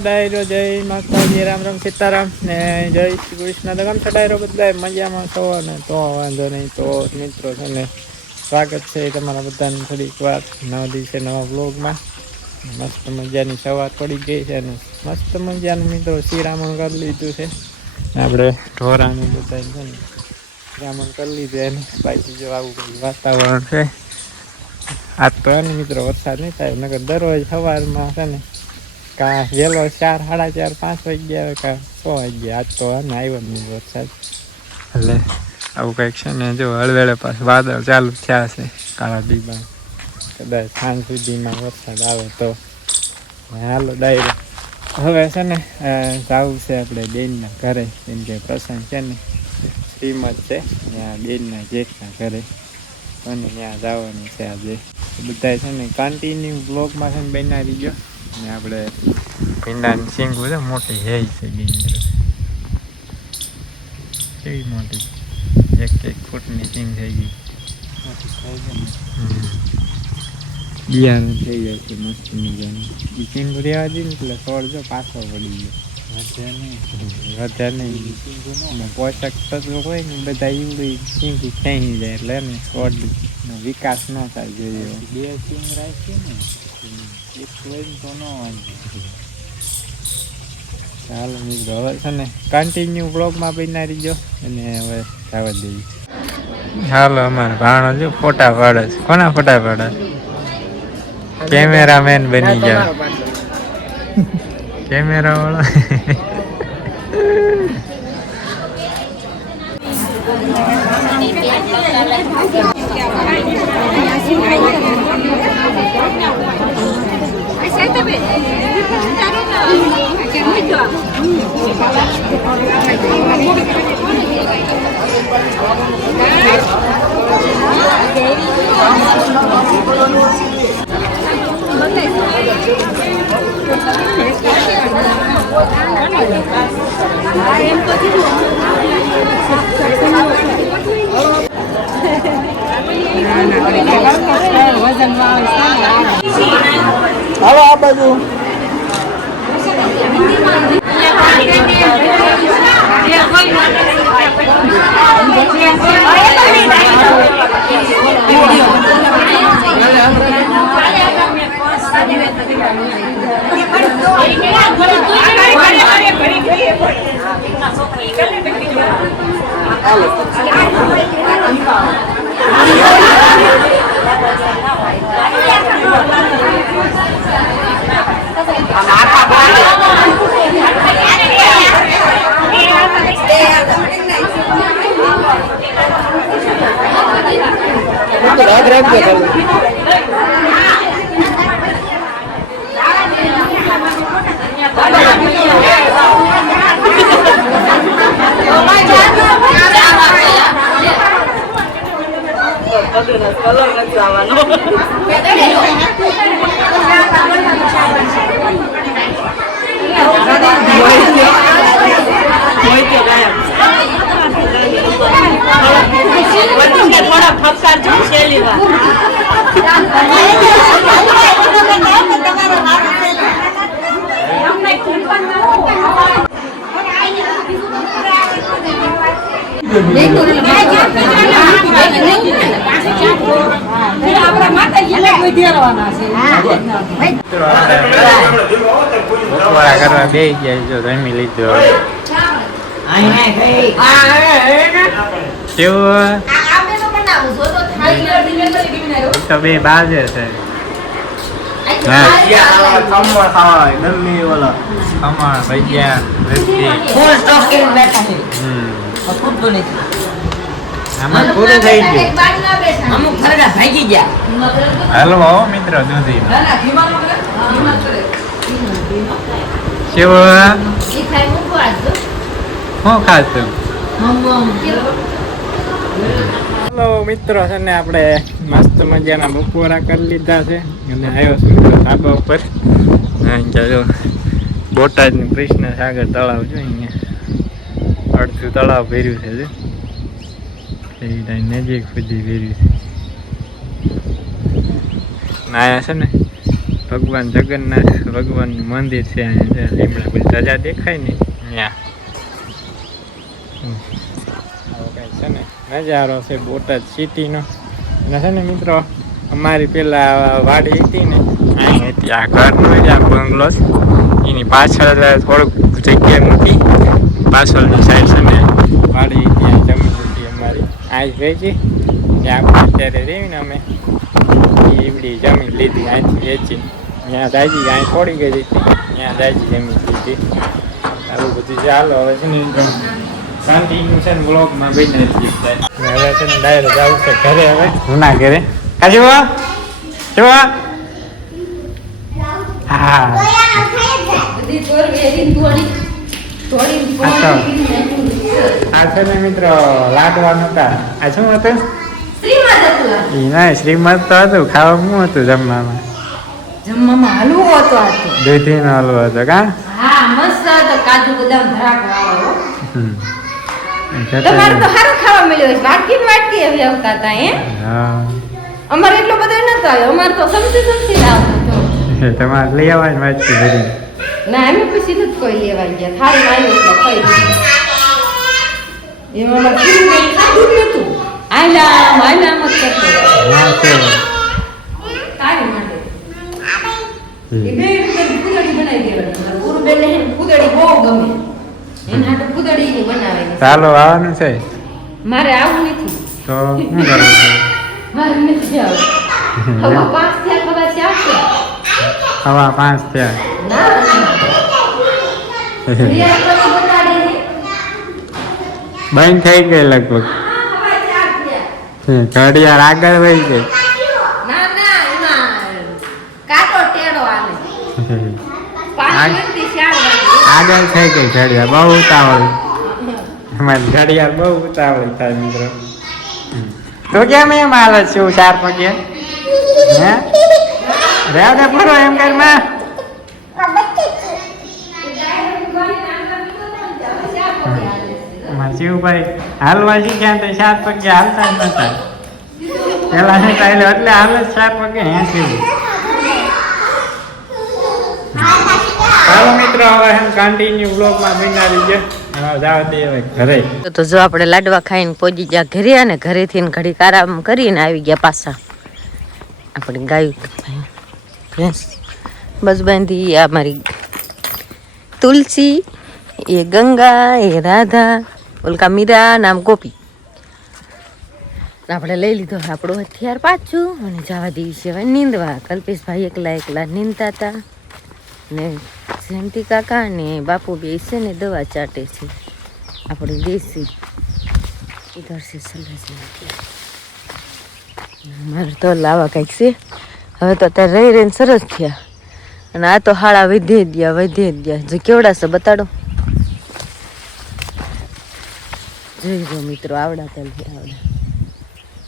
ડાયરો જય માતાજી રામ રામ સીતારામ ને જય શ્રી કૃષ્ણ. તો કેમ છો ડાયરો બધા મજામાં છો ને? તો વાંધો નહીં. તો મિત્રો છે ને સ્વાગત છે તમારા બધાને થોડીક વાર નવા દિવસે નવા બ્લોગમાં. મસ્ત મજાની સવાર પડી ગઈ છે ને મસ્ત મજાનું મિત્રો શ્રીરામણ કરી લીધું છે આપણે ઢોરાનું બધા છે ને શ્રીરામણ કરી લીધું એને બાકી જો આવું બધું વાતાવરણ છે. આજ તો એને મિત્રો વરસાદ નહીં થાય નકર દરરોજ સવારમાં છે ને કા વહેલો 4, 4:30, 5 વાગ્યા કા 6 વાગ્યા. આજ તો એને આવ્યો નહીં વરસાદ એટલે આવું કંઈક છે ને જો હળવેળે પાછું વાદળ ચાલુ થયા છે કાળા ડીબા. કદાચ સાંજ સુધીમાં વરસાદ આવે તો હાલો ડાયરો હવે છે ને જવું છે આપણે બેનના ઘરે કેમ કે પ્રસંગ છે ને શ્રીમદ છે ત્યાં બેનના જેઠના ઘરે અને ત્યાં જવાનું છે આજે. બધા છે ને કન્ટિન્યુ બ્લોગમાં છે ને બનાવી ગયો ને આપણે ભીંડાની સિંગું છે મોટી હે છે બિંદર કેવી મોટી 1 ફૂટની સિંગ થઈ ગઈ બિયારણ થઈ જાય છે મસ્ત મજાનું. એ સિંગ રહેવા દે ને એટલે છોડ જો પાછો પડી ગયો વધે નહીં પોષક તત્વો હોય ને બધા ઈવડી સિંગ ખેંચી જાય એટલે એને છોડનો વિકાસ ન થાય જોઈએ. 2 સિંગ રાખીએ ને એક હોય ને તો ન વાંધો. ચાલો મિત્રો હવે છે ને કન્ટિન્યુ બ્લોગમાં બનાવી દો અને હવે જવા દઈએ. હાલો અમારે ભાણો જો ફોટા પાડે છે. કોના ફોટા પાડે? કેમેરામેન બની ગયા. કેમેરા વાળો હાલો આ બાજુ કરવા બે ગયા જો રમી લીધો તો બે બાજે છે આમાં પૂરું થઈ ગયું. હાલો આવો મિત્રો દૂધી શું ખાતું. હાલો મિત્રો છે ને આપણે મસ્ત મજાના બપોરા કરી લીધા છે અને આવ્યો છું ધાબા ઉપર. જો બોટાદનું કૃષ્ણ સાગર તળાવ છે અહીંયા અડધું તળાવ ભર્યું છે નજીક સુધી ભર્યું છે. આયા છે ને ભગવાન જગન્નાથ ભગવાનનું મંદિર છે અહીંયા લીમડા બધી ધજા દેખાય ને ત્યાં આવો કાંઈ છે ને નજારો છે બોટાદ સિટીનો. અને છે ને મિત્રો અમારી પેલા વાડી હતી ને અહીં હતી આ ઘરનું જ આ બંગલો એની પાછળ થોડુંક જગ્યા મૂકી પાછળની સાઈડ છે ને વાડી ત્યાં જમીન હતી અમારી આ જ વેચી ત્યાં આપણે અત્યારે રહી ને અમે એવડી જમીન લીધી અહીંથી વેચીને ત્યાં દાજી અહીં થોડી ગઈ હતી ત્યાં દાજી જમીન લીધી આવું બધું ચાલો હવે છે ને શાંતિનું છે ને બ્લોગમાં બનાવી હવે છે ને ડાયરેક્ટ જવું છે ઘરે હવે જૂના ઘરે કાજુ જો હા આ છે ને મિત્રો લાડવા નતા આ શું હતું શ્રીમદ તો હતું ખાવામાં શું હતું જમવામાં હલવો હતો દૂધીનો હલવો હતો કા હા મસ્ત હતો કાજુ બદામ ધરાક વાળો તમારે તો સારું ખાવા મળ્યું છે વાટકી હવે આવતા હતા હા અમારે એટલો બધો નતો આવ્યો અમારે તો સમજી આવતો તમારે લઈ આવવાની વાત છે ઘરે ના એમ પછી નથી કોઈ લેવા ગયા થાળી આવ્યો એટલે ખાઈ લીધું એમાં ખાધું જ નતું આયલા મત કરતો તારી માટે એ બે ફૂદડી બનાવી દેવાની ગુરુબેન ને ફૂદડી બહુ ગમે એના હાટુ ફૂદડી ની બનાવે ચાલો આવવાનું છે મારે આવું નથી તો શું કરવું છે મારે નથી આવું હવે 5 થયા કદાચ આવશે હવા 5 થયા બંધ થઈ ગઈ લગભગ ઘડિયાળ આગળ વહી ગઈ આગળ થઈ ગઈ ઘડિયાળ બહુ ઉતાવળ અમારી ઘડિયાળ બહુ ઉતાવળ થાય મિત્રો તો કેમ એમ હાલત છું 4 પગે હે રેવડે ફરો એમ ઘરમાં શિવભાઈ હાલવા શીખ્યા તો 4 પગે હાલતા જ નતા પેલા એટલે હાલ જ 4 પગે હે શિવ ચાલો મિત્રો હવે કન્ટિન્યુ બ્લોગમાં બનાવી છે જવા દે હવે ઘરે તો જો આપણે લાડવા ખાઈને પહોંચી ગયા ઘરે અને ઘરેથી ઘડીક આરામ કરીને આવી ગયા પાછા આપણે ગાયું ભેંસ બસ બાંધી આ મારી તુલસી એ ગંગા એ રાધા ઓલકા મીરા નામ ગોપી આપણે લઈ લીધો આપણું હથિયાર પાછું અને જવા દેવી છે હવે નીંદવા કલ્પેશભાઈ એકલા નીંદતા હતા ને જયંતિ કાકા ને બાપુ બે છે ને દવા ચાટે છે આપણે દેશી ઇધર છે મારે તો લાવા કંઈક છે હવે તો અત્યારે રહીને સરસ થયા અને આ તો હાળા વધે ગયા જો કેવડા છે બતાડો જોઈ જો મિત્રો આવડા તો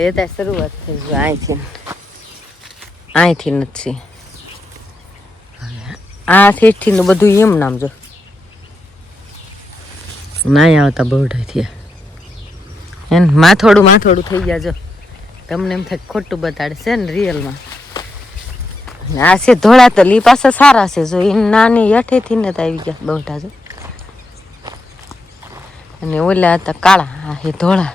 એ ત્યાં શરૂઆત થઈ ગઈ અહીંથી નથી આ શેઠીનું બધું એમ નામ જો ના આવતા બહુડા થયા એને માથોડું થઈ ગયા જો તમને એમ થાય ખોટું બતાડે છે ને રિયલમાં આ છે ધોળા તો લી પાસે સારા છે જો એ નાની હેઠેથી ને આવી ગયા બહુડા જો અને ઓલા હતા કાળા આ એ ધોળા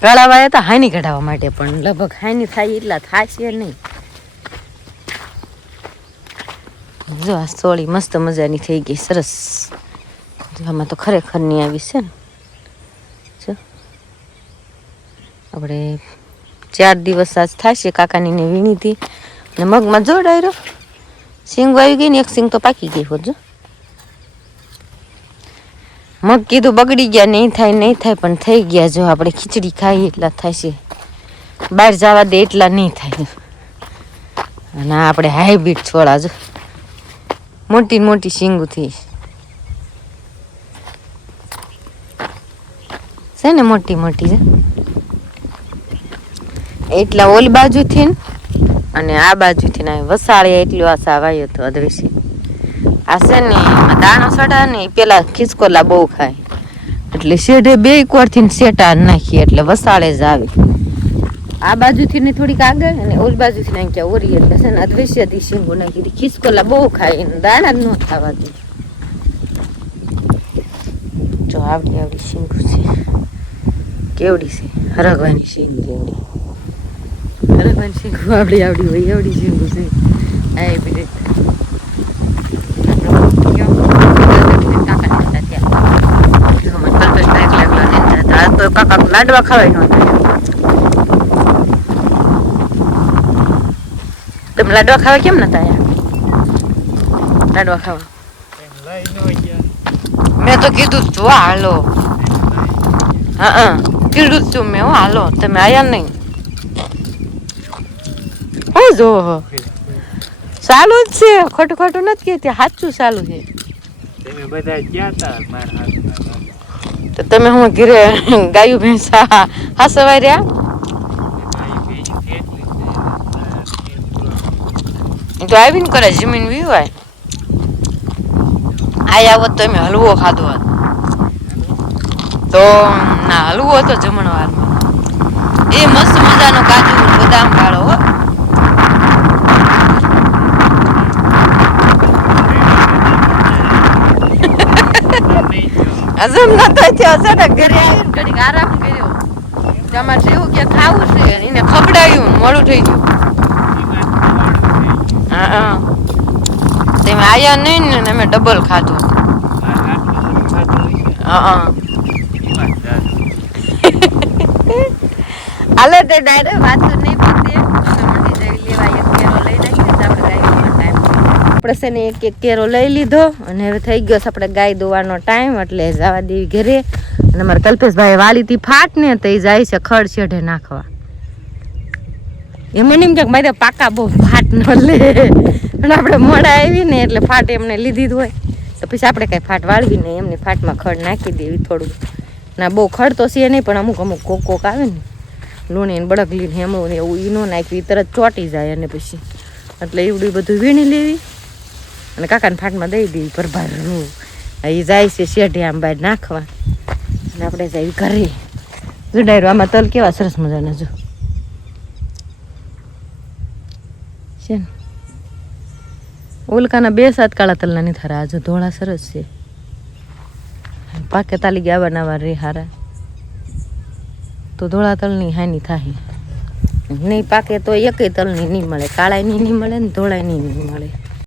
કાળા વાયા હતા હાની કઢાવવા માટે પણ લગભગ હાની થાય એટલા થાય છે નહીં જો આ સોળી મસ્ત મજાની થઈ ગઈ સરસ આમાં તો ખરેખર ની આવી છે ને જો આપણે 4 દિવસ આજ થશે કાકાની ને વીણી હતી ને મગમાં જોડાયો સિંગ આવી ગઈ ને એક સિંગ તો પાકી ગઈ હોત જો મગ કીધું બગડી ગયા નહીં થાય પણ થઈ ગયા જો આપણે ખીચડી ખાઈ એટલા થશે બહાર જવા દે એટલા નહીં થાય અને આપણે હાઈબ્રિડ છોડા જો મોટી શીંગુથી છે ને મોટી છે એટલા ઓલી બાજુથી અને આ બાજુથી ને વસાળે એટલું આ સાવાય હતો અદ્રશ્ય આ છે ને દાણો સડા ને પેલા ખિસકોલા બહુ ખાય એટલે શેઢે 2 કોરથી શેટા નાખીએ એટલે વસાળે જ આવે આ બાજુથી ને થોડીક આગળ અને ઓલી બાજુથી નાખ્યા ઓરી એટલે છે ને અદ્વૈસ્યથી શીંગો નાખી હતી. ખિસકોલા બહુ ખાય ને દાણા જ ન ખાવાતી. જો આવડી આવડી શીંગું છે, કેવડી છે હરગવાની શીંગ જેવડી. હરગવાની શીંગું આવડી આવડી હોય એવડી શીંગું છે. આ એવી રીતે કાકા લાડવા ખવાય નહોતા. તમે લાડવા ખાવા કેમ નતા આયા? લાડવા ખાવા મેં તો કીધું તું હાલો. હા કીધું તું મેં હાલો, તમે આયા નહીં. હું જો ચાલુ જ છે, ખોટું ખોટું નથી કહેતી, સાચું ચાલુ છે. તમે બધા ગયા હતા મારા હાથમાં. તો તમે હું ઘરે ગાયું ભેંસા હાસવાય રહ્યા? તો આવીને કરે જમીન વીવાય. આયા હોત તો અમે હલવો ખાધો હોત. તો ના હલવો હતો જમણવારમાં. એ મસ્ત મજાનો કાજુ બદામ વાળો હો. હજમ નતો થયો છે ને, ઘરે આવીને ઘડીક આરામ કર્યો. તમારે જેવું કે ખાવું છે એને ખવડાવ્યું, મોડું થઈ ગયું. હા તમે આયા નહીં ને અમે ડબલ ખાધું. હા હાલે તે ડાયરેક્ટ વાત નહીં પૂછતી. આપણે છે ને એક એક કેરો લઈ લીધો અને હવે થઈ ગયો છે આપણે ગાય દોવાનો ટાઈમ, એટલે જવા દેવી ઘરે. અને અમારે કલ્પેશભાઈ વાલીથી ફાટ ને તો એ જાય છે ખડ છેડે નાખવા. એમને એમ કે મારે પાકા બહુ ફાટ ન લે, અને આપણે મોડા આવી ને એટલે ફાટ એમને લીધી જ હોય તો પછી આપણે કાંઈ ફાટ વાળવી નહીં, એમની ફાટમાં ખડ નાખી દેવી થોડું. ના બહુ ખડ તો છે નહીં, પણ અમુક અમુક કોક કોક આવે ને લૂણી ને બળગલી ને એમણું ને એવું એ ન નાખવી, તરત ચોંટી જાય. અને પછી એટલે એવડું બધું વીણી લેવી અને કાકાને ફાટમાં દઈ દેવી ભરભારનું. એ જાય છે શેઢે આમ બહાર નાખવા અને આપણે જાય ઘરે. જો ડાયરો આમાં તલ કેવા સરસ મજાના જો છે ને. ઉલકાના 2-7 કાળા તલના નહીં થારા, આ જો ધોળા સરસ છે. પાકે તાલી ગયા બનાવવા રે હારા તો ધોળા તલની હાની થાય નહીં. પાકે તો એકેય તલની નહીં મળે, કાળાની નહીં મળે ને ધોળાની નહીં મળે.